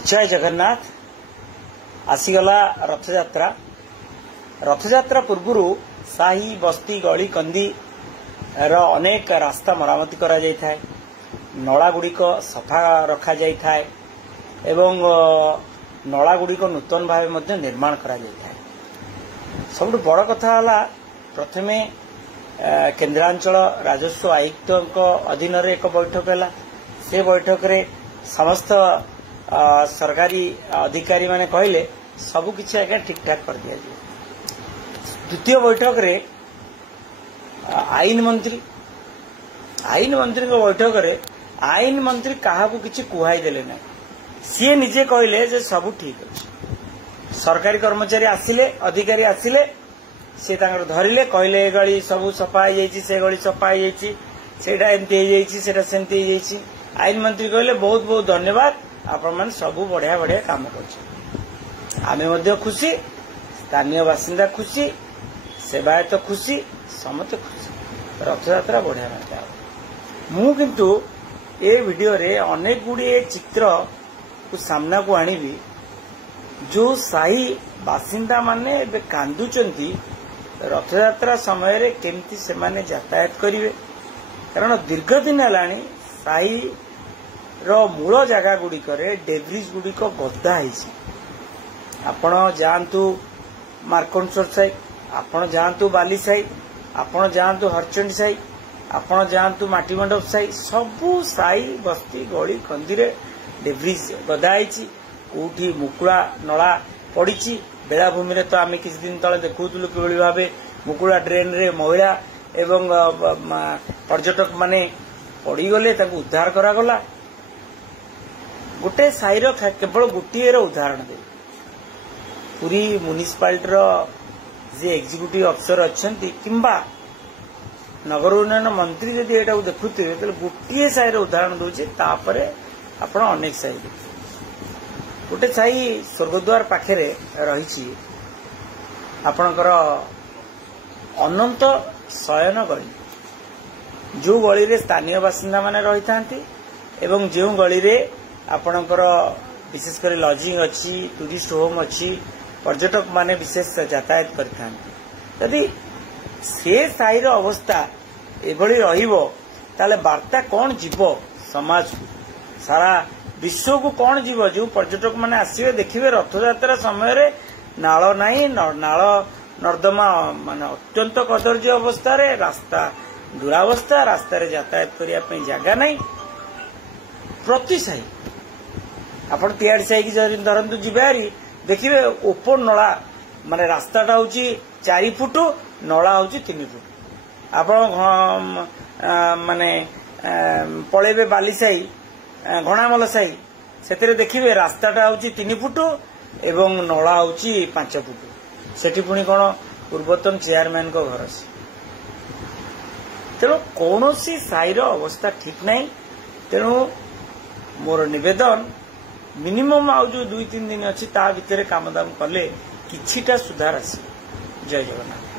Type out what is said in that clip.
जय जगन्नाथ। आसीगला रथयात्रा। रथयात्रा पूर्व साही बस्ती गली कंदी अनेक रास्ता मरामती करा जाय थाए, नला गुड़िक सफा रखा जाय थाए एवं नला गुड़िक नूतन भाव निर्माण करा जाय थाए। सबुठ बड़ कथा हला प्रथमे केन्द्रांचल राजस्व आयुक्त अधीन एक बैठक है। से बैठक रे समस्त सरकारी अधिकारी माने कहले सबकिछि आगे ठीक ठाक कर दिया जाए। द्वितीय बैठक रे आईन मंत्री बैठक रे आईन मंत्री क्या किसी कुहाई देले ना, सी निजे कहले जे सब ठीक अच्छे। सरकारी कर्मचारी आसिले, अधिकारी आसिले, सी धरिले कहले ए गली सब सफा हो जाइए, से गली सफा हो जाइए, सेटा एमती हो जाइए, सेटा सेमती हो जाइए। आईन मंत्री कहले बहुत बहुत धन्यवाद, आपण मैंने सब बढ़िया बढ़िया काम कर। आमे खुशी, स्थानीय बासिंदा खुशी, सेवायत खुशी, समस्त खुशी। रथयात्रा बढ़िया मानता मु किंतु ए वीडियो रे अनेक गुड़िए चित्र को सामना को आनिबी जो साही बासिंदा माने कांदुचंती रथयात्रा समय रे केमती से माने यातायात करिवे। कारण दीर्घ दिन हलानी साही रो मूल जगह गुड़िक डेब्रिज गुड़िक गदा है। आपण जातु मार्कंडसर साई, आपण जातु बाली साई, आपण जातु हरचंडी साई, आपण जातु माटीमंडप साई, सबू साई बस्ती गली कंदी डेब्रिज गदा है। कौटी मुकुड़ा नला पड़ी बेलाभूमि रे तो आम किसी दिन तले देखुलु कि भाव मुकुड़ा ड्रेन रे महिला एवं पर्यटक माने पड़गले उद्धार करागला। गोटे साईर केवल गोटे उदाहरण दे पूरी म्युनिसिपालिटी जे एग्जीक्यूटिव अफसर अच्छा किंबा नगर उन्नयन मंत्री जदि एटा देखुए तो गोटे साईर उदाहरण दूचे, आपण अनेक साई देखिए। गोटे साई स्वर्गद्वार पाखे रही आपणकर अनंत शयन गली, जो गली रे स्थानीय बासिंदा माने रही थांती एवं जो गली रे आपणकर विशेषकर लॉजिंग अच्छी, टूरिस्ट होम अच्छी, पर्यटक माने विशेष यातायात करथांती। यदि से साईर अवस्था एभली रहिबो ताले वार्ता कौन जीवो समाज को, सारा विश्व को कौन जीव। जो पर्यटक माने आसीबे देखिबे रथयात्रा समय रे नाଳ नाही, नाଳ नर्दमा माने अत्यंत कदर्य अवस्था रे, रास्ता दुरावस्था, रास्ता रे यातायात करिया पे जगह नहीं। प्रति साई आपण टीआर साई की धरतु जीवारी देखिए ओपन नला माने रास्ताटा हूँ 4 फुट, नला हूँ 3 फुट। आप माने पलैबे बाली साई, घणामल साई, से देखिए रास्ताटा हूँ 3 फुट एवं नला हूँ 5 फुट। सेठी पुणी कौन पूर्वतन चेयरमैन को घर से। तेणु कौन सी साईर अवस्था ठीक नहीं। तेणु मोर निवेदन मिनिमम आउ जो 2-3 दिन अच्छी ता भितर काम दाम कले किछिटा सुधार आसी। जय जगन्नाथ।